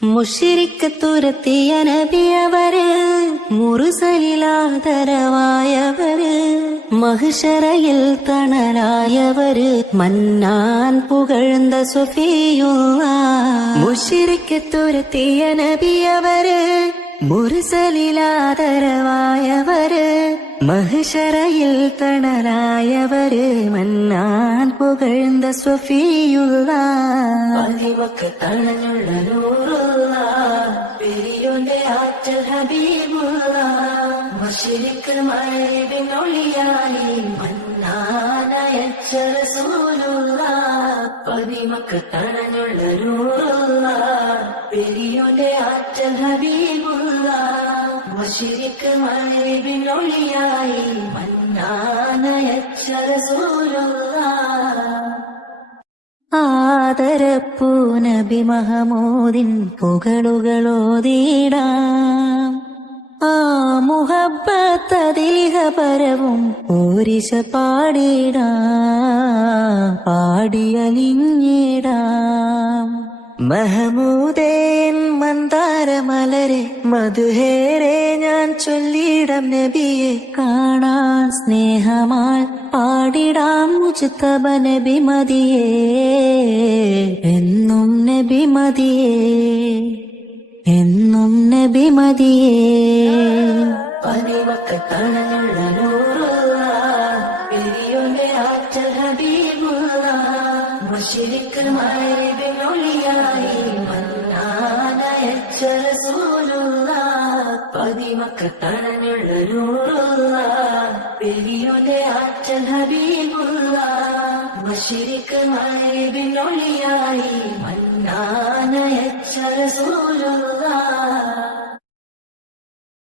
മുശ്രിക്ക് തുരത്തിയ നബിയവര്, മുർസലിലാദരവായവര്, മഹ്ശറയിൽ തണലായവര്, മന്നാൻ പുകഴ്ന്ന സുഫിയുള്ളാഹ്. മുശ്രിക്ക് തുരത്തിയ നബിയവര്, മുർസലിലാദരവായവര്, മഹ്ശറയിൽ തണലായവര്, മന്നാൻ പുകഴ്ന്ന സുഫിയുള്ളാഹ്. തണലുള്ള നൂറുള്ളാഹ്, പെരിയോന്റെ ആറ്റൽ ഹബീബുള്ളാഹ്. മുശ്രിക്ക് മഅരിബിനൊളിയായി മന്നാനയച്ച റസൂലുള്ളാഹ്. പതിമക്ക് തണലുള്ള നൂറുള്ളാഹ്, പെരിയോന്റെ ആറ്റൽ ഹബീബുള്ളാഹ്. മുശ്രിക്ക് മഅരിബിനൊളിയായി മന്നാനയച്ച റസൂലുള്ളാഹ്. ആദരപ്പൂ നബി മഹമൂദിൻ പുകളുകളോതിടാം. ആ മുഹബ്ബത്തതിലിഹ പരവും പൂരിശ പാടിടാം, പാടിയലിഞ്ഞിടാം. മഹമൂദേൻ മന്ദാരമലരെ മധുഹേരെ ഞാൻ ചൊല്ലിടം നബിയെ. കാണാൻ സ്നേഹമായി പാടിടാം മുജ്തബ നബി മദിയേ, എന്നും നബി മദിയേ, എന്നും നബി മദിയേ. പതിവക്ക് തണലുള്ള നൂറുള്ളാഹ്, പെരിയോന്റെ ആറ്റൽ ഹബീബുള്ളാഹ്. മുശ്രിക്ക് മഅരിബിനൊളിയായി മന്നാനയച്ച റസൂലുള്ളാഹ്. പതിവക്ക് തണലുള്ള നൂറുള്ളാഹ്, പെരിയോന്റെ ആറ്റൽ ഹബീബുള്ളാഹ്. മുശ്രിക്ക് മഅരിബിനൊളിയായി മന്നാനയച്ച റസൂലുള്ളാഹ്.